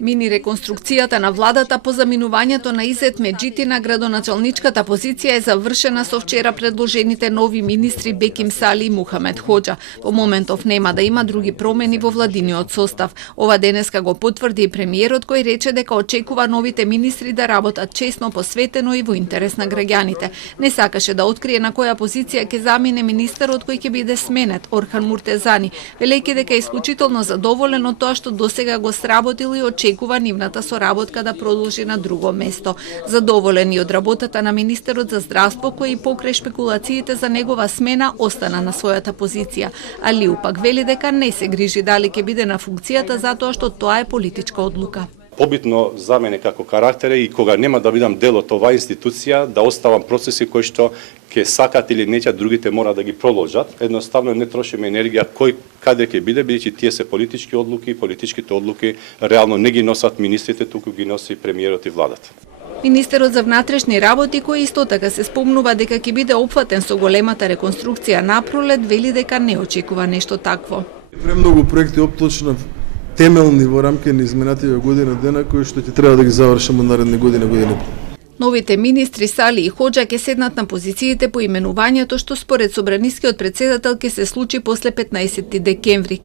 Мини реконструкцијата на владата по заминувањето на Изет Меджити на градоначалничката позиција е завршена со вчера предложените нови министри Беким Сали и Мухамед Хоџа. По моментов нема да има други промени во владиниот состав. Ова денеска го потврди и премиерот, кој рече дека очекува новите министри да работат честно, посветено и во интерес на граѓаните. Не сакаше да открие на која позиција ќе замине министерот кој ќе биде сменет, Орхан Муртезани, велејќи дека е исклучително задоволен од тоа што досега го сработил и очекува нивната соработка да продолжи на друго место. Задоволен и од работата на министерот за здравство, кој и покрај шпекулациите за негова смена остана на својата позиција. Алиу пак вели дека не се грижи дали ќе биде на функцијата затоа што тоа е политичка одлука. Побитно за мене како карактер е и кога нема да бидам дел од оваа институција, да оставам процеси кои што ќе сакат или неќе, другите мора да ги продолжат. Едноставно не трошиме енергија кој каде ќе биде, бидејќи тие се политички одлуки и политичките одлуки реално не ги носат министрите, туку ги носи премиерот и владата. Министерот за внатрешни работи, кој исто така се спомнува дека ќе биде опфатен со големата реконструкција напролет, вели дека не очекува нешто такво. Премногу проекти опточна темелни во рамки на изминативе година дена кои што ќе треба да ги завршиме наредни години. Новите министри Сали и Хоџа ќе седнат на позициите по именувањето што според собранискиот претседател ќе се случи после 15 декември.